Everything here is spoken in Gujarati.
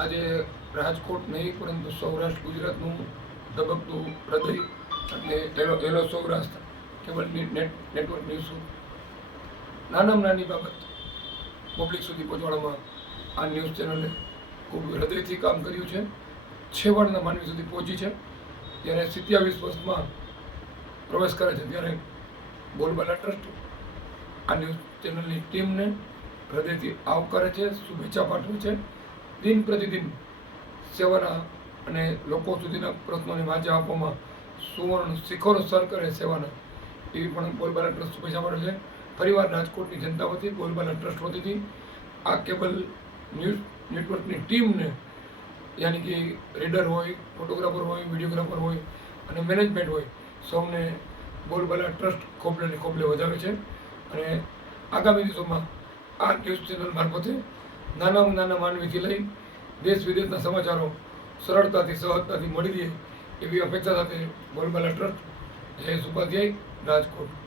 આજે રાજકોટ નહીં, પરંતુ સૌરાષ્ટ્ર ગુજરાતનું ધબકતું હૃદય અને એલો એલો Saurashtra. Cable net network news નાનામાં નાની બાબત. પબ્લિક સુધી પહોંચાડવામાં આ ન્યૂઝ ચેનલે ખૂબ હૃદયથી કામ કર્યું છે. છેવાડના માનવી સુધી પહોંચી છે. જ્યારે સિત્યાવીસ વર્ષમાં પ્રવેશ કરે છે, ત્યારે બોલબાલા ટ્રસ્ટ આ ન્યૂઝ ચેનલની ટીમને હૃદયથી આવકારે છે, શુભેચ્છા પાઠવે છે. દિન પ્રતિદિન સેવાના અને લોકો સુધીના પ્રશ્નોને વાંચા આપવામાં સુવર્ણ શિખરો સર કરે સેવાના. એવી પણ બોલબાલા ટ્રસ્ટ પૈસા મળે છે. ફરીવાર રાજકોટની જનતા વતી બોલબાલા ટ્રસ્ટ વતીથી આ કેબલ ન્યૂઝ નેટવર્કની ટીમને યાની કે રીડર હોય, ફોટોગ્રાફર હોય, વિડીયોગ્રાફર હોય અને મેનેજમેન્ટ હોય, સૌને બોલબાલા ટ્રસ્ટ ખોબલે ખોબલે વધાવે છે. અને આગામી દિવસોમાં આ ન્યૂઝ ચેનલ મારફતે નાનામાં નાના માનવીથી લઈ દેશ વિદેશના સમાચારો સરળતાથી, સહજતાથી મળી રહે એવી અપેક્ષા સાથે બોલબાલા ટ્રસ્ટ જયેશ ઉપાધ્યાય રાજકોટ.